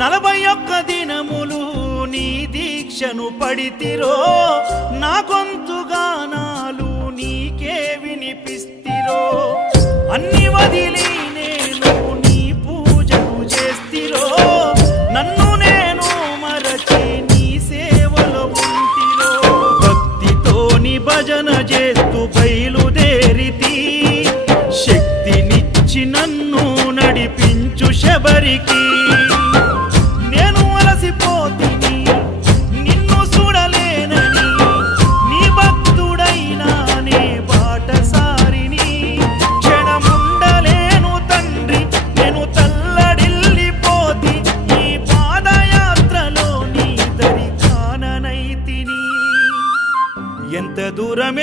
41 దినములు నీ దీక్షను పడితిరో, నా గొంతు గానాలు నీకే వినిపిస్తిరో. అన్ని వదిలి నేను నీ పూజను చేస్తిరో, నన్ను నేను మరచి నీ సేవలో ఉంటిరో. భక్తితోని భజన చేస్తూ బయలుదేరితి, శక్తినిచ్చి నన్ను నడిపించు శబరికి. నేను అలసిపోతిని నిన్ను చూడలేనని, నీ భక్తుడైనా నే బాటసారిని. క్షణముండలేను తండ్రి నేను తల్లడిల్లిపోతి, ఈ పాదయాత్రలో నీ దరి కాననైతిని. ఎంత దూరం